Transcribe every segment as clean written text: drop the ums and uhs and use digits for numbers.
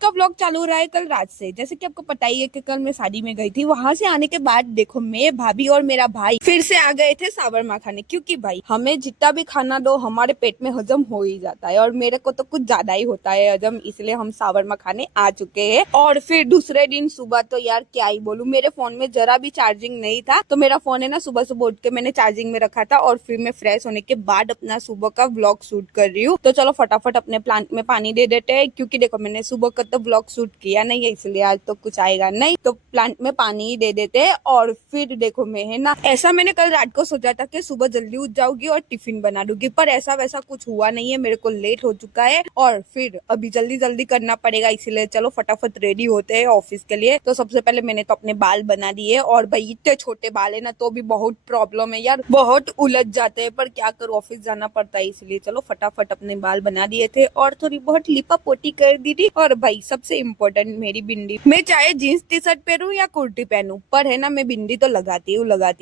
का व्लॉग चालू हो रहा है कल रात से। जैसे कि आपको पता ही है कि कल मैं शादी में गई थी, वहां से आने के बाद देखो मैं, भाभी और मेरा भाई फिर से आ गए थे सावरमा खाने, क्योंकि भाई हमें जितना भी खाना दो हमारे पेट में हजम हो ही जाता है और मेरे को तो कुछ ज्यादा ही होता है हजम, इसलिए हम सावरमा खाने आ चुके हैं। और फिर दूसरे दिन सुबह तो यार क्या ही बोलूं, मेरे फोन में जरा भी चार्जिंग नहीं था, तो मेरा फोन है ना सुबह सुबह उठ के मैंने चार्जिंग में रखा था और फिर मैं फ्रेश होने के बाद अपना सुबह का व्लॉग शूट कर रही हूँ। तो चलो फटाफट अपने प्लांट में पानी दे देते हैं, क्योंकि देखो मैंने सुबह का तो व्लॉग शूट किया नहीं है, इसलिए आज तो कुछ आएगा नहीं, तो प्लांट में पानी ही दे देते हैं। और फिर देखो मैं है ना, ऐसा मैंने कल रात को सोचा था कि सुबह जल्दी उठ जाऊंगी और टिफिन बना दूंगी, पर ऐसा वैसा कुछ हुआ नहीं है, मेरे को लेट हो चुका है और फिर अभी जल्दी जल्दी करना पड़ेगा, इसीलिए चलो फटाफट रेडी होते हैं ऑफिस के लिए। तो सबसे पहले मैंने तो अपने बाल बना दिए, और भाई इतने छोटे बाल है ना तो भी बहुत प्रॉब्लम है यार, बहुत उलझ जाते हैं, पर क्या करूं ऑफिस जाना पड़ता है, इसलिए चलो फटाफट अपने बाल बना दिए थे और थोड़ी बहुत लिपा पोती कर दी थी। और भाई सबसे इम्पोर्टेंट मेरी बिंदी, मैं चाहे जींस टी शर्ट पहनूं या कुर्ती पहनूं, पर है ना मैं बिंदी तो लगाती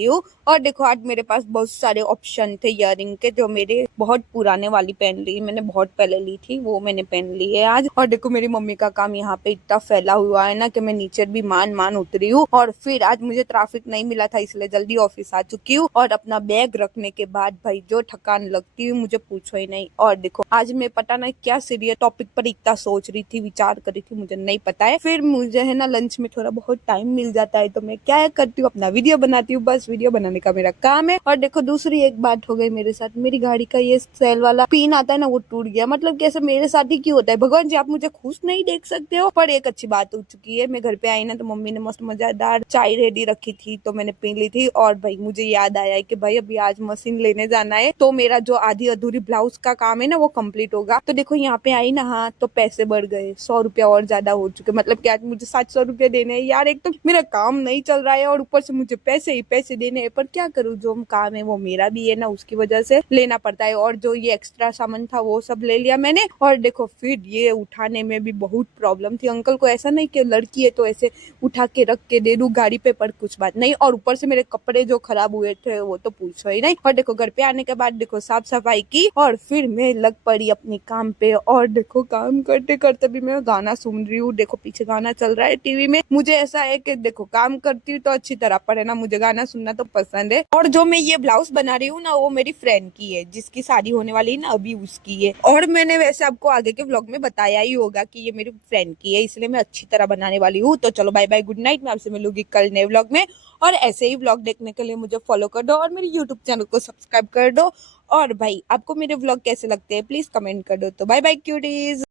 हूँ। और देखो आज मेरे पास बहुत सारे ऑप्शन थे इयररिंग के, जो मेरे बहुत पुराने वाली पहन ली, मैंने बहुत पहले ली थी, वो मैंने पहन ली है आज। और देखो मेरी मम्मी का काम यहाँ पे इतना फैला हुआ है ना कि मैं नीचे भी मान उतरी हूँ। और फिर आज मुझे ट्रैफिक नहीं मिला था, इसलिए जल्दी ऑफिस आ चुकी हूँ। और अपना बैग रखने के बाद भाई जो थकान लगती है मुझे पूछो ही नहीं। और देखो आज मैं पता नहीं क्या सीरियस टॉपिक पर इतना सोच रही थी, विचार कर रही थी, मुझे नहीं पता है। फिर मुझे है ना लंच में थोड़ा बहुत टाइम मिल जाता है, तो मैं क्या करती हूँ, अपना वीडियो बनाती हूँ, बस वीडियो बनाने का मेरा काम है। और देखो दूसरी एक बात हो गई मेरे साथ, मेरी गाड़ी का ये सेल वाला पिन आता है ना वो टूट गया। मतलब कैसे मेरे साथ ही क्यों होता है, भगवान जी आप मुझे खुश नहीं देख सकते हो। पर एक अच्छी बात हो चुकी है, मैं घर पे आई ना तो मम्मी ने मस्त मजेदार चाय रेडी रखी थी, तो मैंने पी ली थी। और भाई मुझे याद आया है कि भाई अभी आज मशीन लेने जाना है, तो मेरा जो आधी अधूरी ब्लाउज का काम है ना वो कंप्लीट होगा। तो देखो यहाँ पे आई ना, हाँ तो पैसे बढ़ गए, 100 रुपया और ज्यादा हो चुके, मतलब कि आज मुझे 700 रुपया देने हैं यार। एक तो मेरा काम नहीं चल रहा है और ऊपर से मुझे पैसे ही पैसे देने हैं, पर क्या करूँ, जो काम है वो मेरा भी है ना, उसकी वजह से लेना पड़ता है। और जो ये एक्स्ट्रा सामान था वो सब ले लिया मैंने। और देखो फिर ये उठाने में भी बहुत प्रॉब्लम थी, अंकल को ऐसा नहीं कि लड़की है तो ऐसे उठा के रख के दे दूं गाड़ी पे, पर कुछ बात नहीं। और ऊपर से मेरे कपड़े जो खराब हुए थे वो तो पूछो ही नहीं। और देखो घर पे आने के बाद देखो साफ सफाई की और फिर मैं लग पड़ी अपने काम पे। और देखो काम करते करते भी मैं गाना सुन रही हूँ, देखो पीछे गाना चल रहा है टीवी में। मुझे ऐसा है कि देखो काम करती हूँ तो अच्छी तरह, पर है ना मुझे गाना सुनना तो पसंद है। और जो मैं ये ब्लाउज बना रही हूँ ना वो मेरी फ्रेंड की है, जिसकी शादी होने वाली है ना अभी उसकी है। और मैंने वैसे आपको आगे के व्लॉग में बताया ही होगा कि ये मेरी फ्रेंड की है, इसलिए मैं अच्छी तरह बनाने वाली हूँ। तो चलो बाय बाय, गुड नाइट, मैं आपसे मिलूंगी कल नए व्लॉग में। और ऐसे ही व्लॉग देखने के लिए मुझे फॉलो कर दो और मेरे यूट्यूब चैनल को सब्सक्राइब कर दो। और भाई आपको मेरे व्लॉग कैसे लगते हैं प्लीज कमेंट कर दो। तो बाय बाय क्यूटीज।